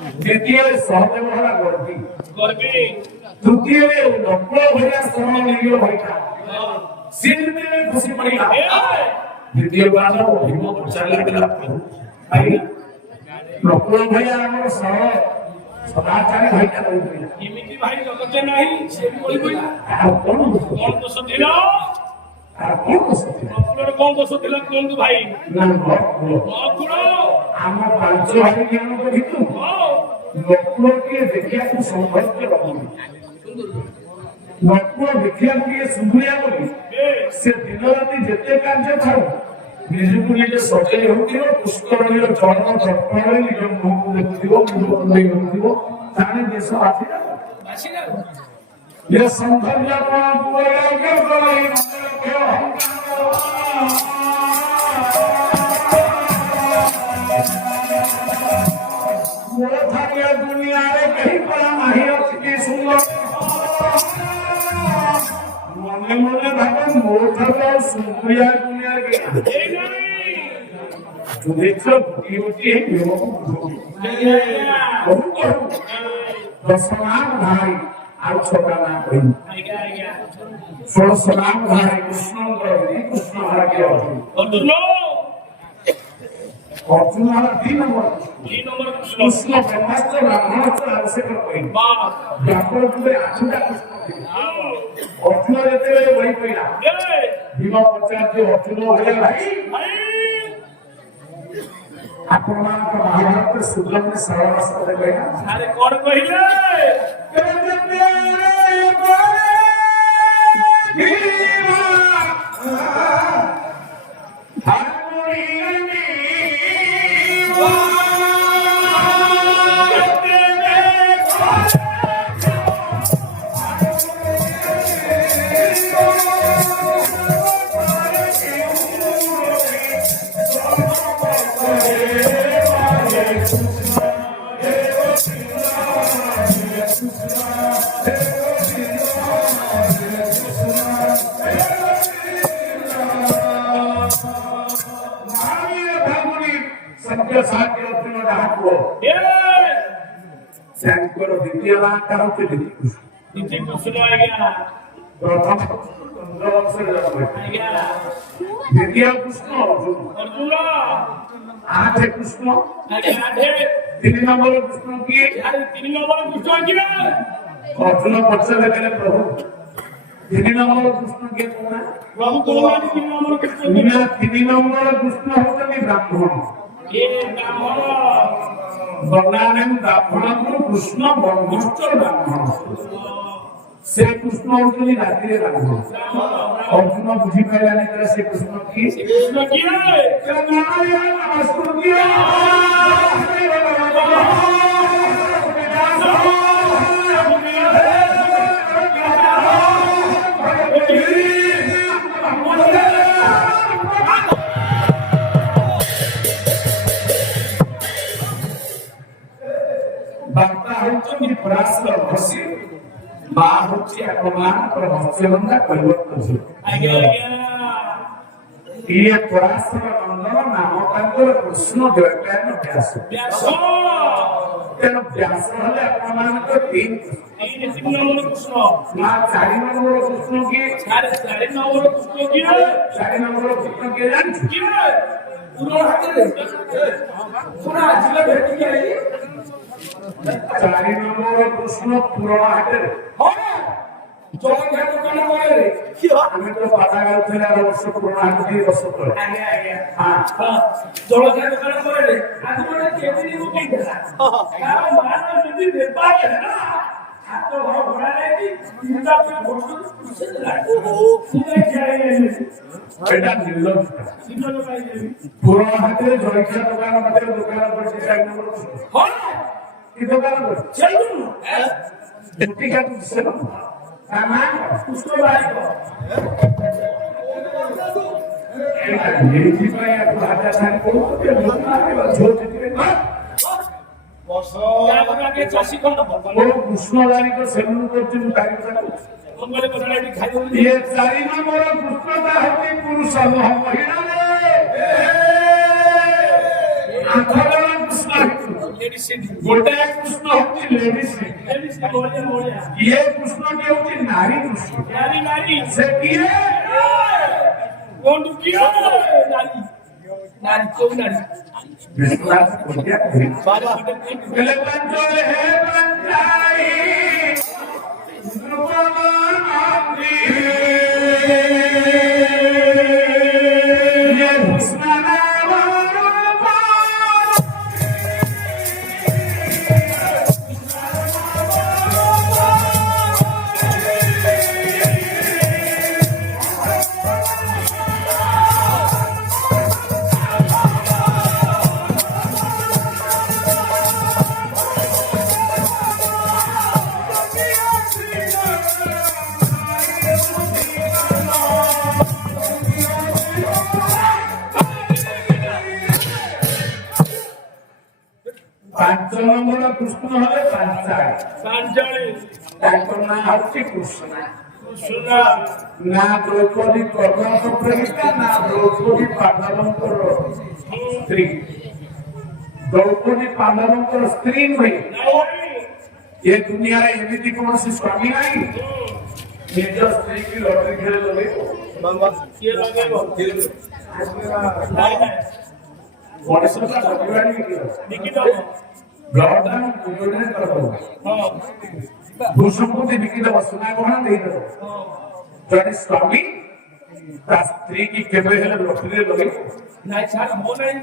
द्वितीय सहदेव हला गर्भी तृतीय नकुल भैया शरण लियो भैया सिंधे खुशी पड़िया द्वितीय बार भीम पचाला गेला भाई नकुल भैया हमर शरण सदाचारी भैया कहू एमिति भाई जगते नाही से कोई कोइला कौन दोष दिला नकुलर कौन दोष दिला कोन तू भाई नकुल हम पांच भाई ज्ञान को हितु नकुल के देखिया को सौभाग्य रखुनी नकुल देखिया को ये सुंदरिया बोली से दिन राति जेते कार्य थाउ निजुକୁ ନିଜେ ସଜେଇ ହେଉଥିବ ପୁଷ୍କରଣୀର ଚରଣ ଚର୍ପଣରେ ନିଜ ମୁହଁକୁ ଦେଖୁଥିବ ମୁଣ୍ଡ ନେଇ ହେଉଥିବ ତାହେଲେ ଦେଶ ଆସିଲା ये संघर्ष अपना पूरा के करे के मोर थाके दुनिया रे कहीं पड़ा नहीं अछि सुंदर मने मने भाबे मोर थाके सुंदरिया दुनिया के तू देखो ड्यूटी है यो दशनाम भाई আর ছোটা না কই সরসনাম ভাই কৃষ্ণ করে কৃষ্ণ হারাকে অর্জুন অর্জুন হারা 3 নম্বর কৃষ্ণ ব্রহ্মাস্ত্র ব্রাহ্মণাস্ত্র আবশ্যক কই ব্যাপার করে আছুটা কৃষ্ণ অর্জুন যেতে বই কইলা ভীম পচার্য অর্জুন হয়ে ভাই ଆପଣମାନଙ୍କ ମହାଭାରତରେ ଶୁଦ୍ରମାନେ ସରଳ ଭାଷାରେ କହିଲା ଆରେ କଣ କହିଲେ द्वितीय अलंकार होते द्वितीय कृष्ण आ गया प्रथम चंद्रवंश द्वितीय कृष्ण अर्जुन आठे कृष्ण तीन नंबर कृष्ण की तीन नंबर कृष्ण की अर्जुन पचारे कहले प्रभु तीन नंबर कृष्ण के प्रभु कौन तीन नंबर कृष्ण तीन नंबर कृष्ण होते ब्राह्मण ये ब्राह्मण वर्णानंद ब्राह्मण कृष्ण ब्रह्मस्त्र ब्राह्मण से कृष्ण होते रात्रि ब्राह्मण अर्जुन बुझी पाइला नहीं से कृष्ण की বার্তা হচ্ছে পরাশর ভসি বা হচ্ছে अपमान पर भक्तिवंता परिवर्तनशील आज्ञा ये पराशर नंदन नाम तांकर कृष्ण द्वैपायन व्यास तेन व्यास हले अपमान को तीन नंबर कृष्ण ना 4 नंबर कृष्ण की 4 नंबर कृष्ण की 4 नंबर कृष्ण के जान की पुरो हाते पुरा जिला भेटी के 4 नंबर कृष्ण पुराण हाते जलखिया दোकान करे আমি তো পাতা গাছরে আর অবশ্য পুরাণ হাতে দিয়ে বসে পড়ে আগে আগে হ্যাঁ জলখিয়া দোকান করে আজ মানে কেবলি রুটি দেলা কারণ মানা যদি ব্যাপার है ना হাত ঘর ঘোড়া নাই চিন্তা করে ঘোড়া খুশি লাগে সুন্দর খেয়ে এটা নির্লজ্জ সিগন্যাল পাই যাবি পুরাণ হাতে জলখিয়া দোকান আমাদের দোকান করছে 4 নম্বর হ্যাঁ কি দোকান করছে চলুন রুটি খাচ্ছে सामान उसको बारी को मेरी जी पर या राजा साहब को ये लोकना के छोड़ देते हैं क्या बना के चासी को ना वो कृष्णदारी को सेवन करते हैं तारीख से मंगल को चढ़ाई दिखाई दो ये चारी नंबर कृष्णदा होती पुरुष महिला ने आंखों में कृष्ण ଗୋଟାଏ କୃଷ୍ଣ ହଉଛି ଲେଡିସ୍ ଇଏ କୃଷ୍ଣଟି ହଉଛି ନାରୀ କୃଷ୍ଣ ସେ କିଏ ବିଶ୍ୱାସ କରିବା ହେଲେ ପାଞ୍ଚରେ ହେ ପାଞ୍ଚାଇ ପାଞ୍ଚ ନମ୍ବର କୃଷ୍ଣ ହେଲେ ପାଞ୍ଚାଳି ତାଙ୍କ ନାଁ ହଉଛି କୃଷ୍ଣ ନା ଦ୍ରୌପଦୀ କର୍ଣ୍ଣଙ୍କ ପ୍ରେମିକା ନା ଦ୍ରୌପଦୀ ପାଣ୍ଡବଙ୍କର ସ୍ତ୍ରୀ ଦ୍ରୌପଦୀ ପାଣ୍ଡବଙ୍କର ସ୍ତ୍ରୀ ନୁହେଁ ଏ ଦୁନିଆରେ ଏମିତି କୌଣସି ସ୍ୱାମୀ ନାହିଁ ନିଜ ସ୍ତ୍ରୀ କି ଲଟେରୀ ଖେଳ ଲଗେଇବ भूसंपत्ति बिकी दब सुना गहना दे दब जड़े स्वामी ता स्त्री की केबे हेले लटरी लगे नाइ छाड़ हो नहीं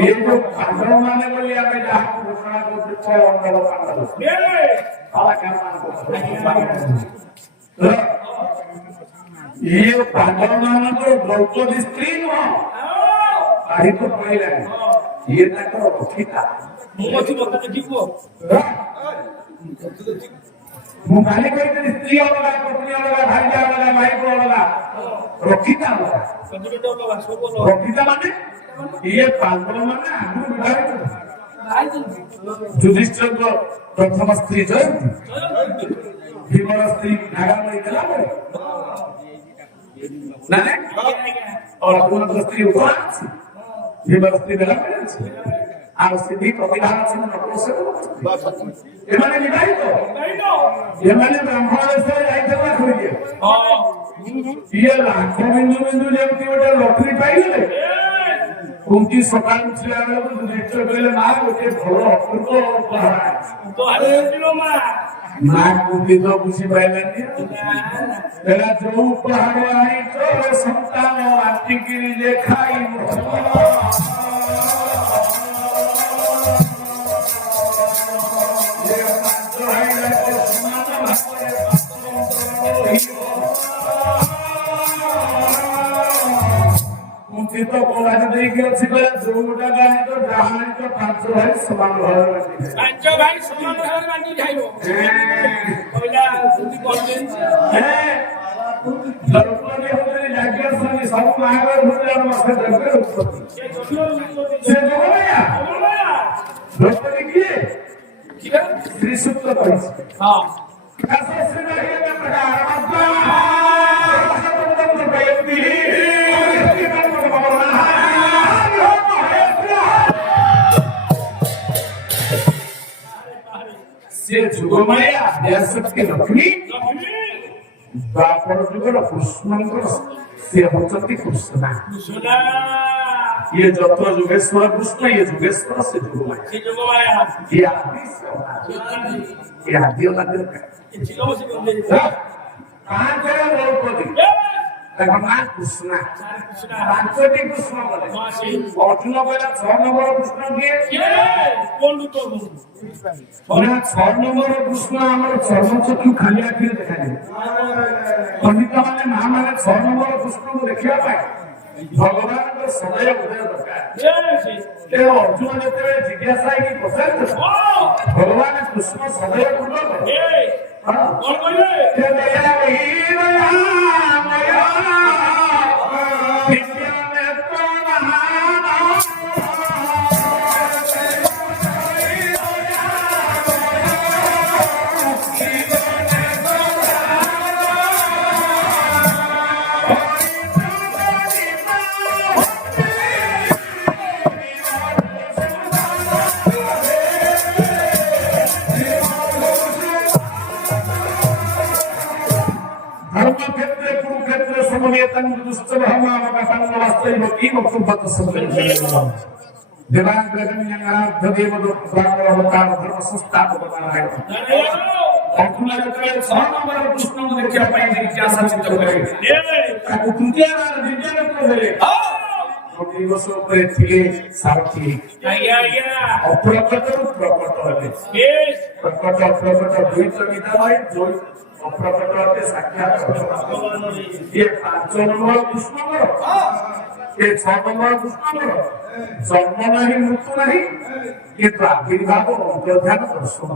ये जो पांडव माने बोली आबे जहां घोषणा को देखो अंदर पांडव ए आला क्या मान को ये पांडव माने तो द्रौपदी स्त्री न आही तो पहिला ये ना करो रखिता मोमती बता देखिबो ମୁଁ ଖାଲି କହିଥିଲି ସ୍ତ୍ରୀ ଅଲଗା ପତ୍ନୀ ଅଲଗା ଭାଇଜା ଅଲଗା ଭାଇପ ଅଲଗା ରଖିତା ଅଲଗା ରଖିତା ମାନେ ଇଏ ପାଣ୍ଡବ ମାନେ ଆଗରୁ ବିବାହିତ ଯୁଧିଷ୍ଠିରଙ୍କ ପ୍ରଥମ ସ୍ତ୍ରୀ ଜୟନ୍ତୀ ଭୀମର ସ୍ତ୍ରୀ ନାଗାମୟୀ ଦେଲା ପରେ ନା ଅର୍ଜୁନଙ୍କ ସ୍ତ୍ରୀ ଉତ୍ତରା ଅଛି ଭୀମର ସ୍ତ୍ରୀ ଦେଲା ପରେ ଅଛି ଆଉ ସିଦ୍ଧି ପ୍ରତିଭାର ଅଛି ଏମାନେ ବିବାହିତ ଏମାନେ ବ୍ରାହ୍ମଣ ଦେଶରେ ଯାଇଥିଲେ କହିଲେ ଇଏ ଲାଖ ବିନ୍ଦୁ ବିନ୍ଦୁ ଯେମିତି ଗୋଟେ ଲଟରୀ ପାଇଗଲେ କୁନ୍ତି ସକାଳୁ ଉଠିଲା ବେଳକୁ ଯୁଧିଷ୍ଠିର କହିଲେ ମା ଗୋଟେ ଭଲ ଅପୂର୍ବ ଉପହାର ମା କୁନ୍ତି ତ ବୁଝିପାଇଲେନି ଏରା ଯୋଉ ଉପହାର ଆଣିଛ ସନ୍ତାନ ଆଟିକିରି ଲେଖାଇ तो कोलाज देके अछि बे जोटा गाय तो ब्राह्मण तो पांच भाई समान घर बांटी पांच भाई समान घर बांटी जाइबो कोला सुधी करदे द्रौपदी होते जाग्या संगे सब महागर भूला मस्त दरबार से जोया द्रौपदी की श्री सूक्त कहि हां ऐसे से नहीं में प्रकार अब्बा से जुगमाया व्यासक्ति लक्ष्मी द्वापर जुगर कृष्णंकर से होचंती कृष्ण ये जत्र जुगेश्वर कृष्ण ये जुगेश्वर से जुगमाया ये आदि वाला कहां करे द्रौपदी देखो ना कृष्ण पांचटी कृष्ण बोले अर्जुन बोला 6 नंबर कृष्ण किए कोन तो बोला 6 नंबर कृष्ण हमर सर्वचतु खाली आखिर देखा दे पंडित माने ना माने 6 नंबर कृष्ण को देखिया पाए भगवान को समय उदय दरकार के अर्जुन जते जिज्ञासा की पसंद भगवान कृष्ण समय उदय कौन बोले के दया वीर माया विद्या में तो महान ତୈବ କି ବକ୍ତୁବତ ସତ୍ୟ ଦେବାଂ ଗ୍ରହଣ୍ୟଙ୍ଗାର୍ଥ ଦେବଦୋ ପ୍ରାଣବତାର ଧର୍ମ ସଂସ୍ଥାପକ ନାରାୟଣ ଅର୍ଜୁନ ଯେତେବେଳେ 6 ନମ୍ବର କୃଷ୍ଣଙ୍କୁ ଦେଖିବା ପାଇଁ ଜିଜ୍ଞାସା ଚିତ୍ତ କଲେ ତାକୁ ତୃତୀୟ ବିଜ୍ଞାନ କଲେ ଦିବସ ଉପରେ ଥିଲେ ସାରଥୀ ଅପ୍ରକଟରୁ ପ୍ରକଟ ହେଲେ ପ୍ରକଟ ଅପ୍ରକଟ ଦୁଇ ତ ବିଦ୍ୟାମୟ ଦୁଇ ଅପ୍ରକଟ ଅଟେ ସାକ୍ଷାତ ଇଏ 5 ନମ୍ବର କୃଷ୍ଣଙ୍କର ଏ 6 ନମ୍ବର କୃଷ୍ଣଙ୍କର ଜନ୍ମ ନାହିଁ ମୃତ୍ୟୁ ନାହିଁ କିନ୍ତୁ ଆବିର୍ଭାବ ଅନ୍ତର୍ଧାନ ଦର୍ଶନ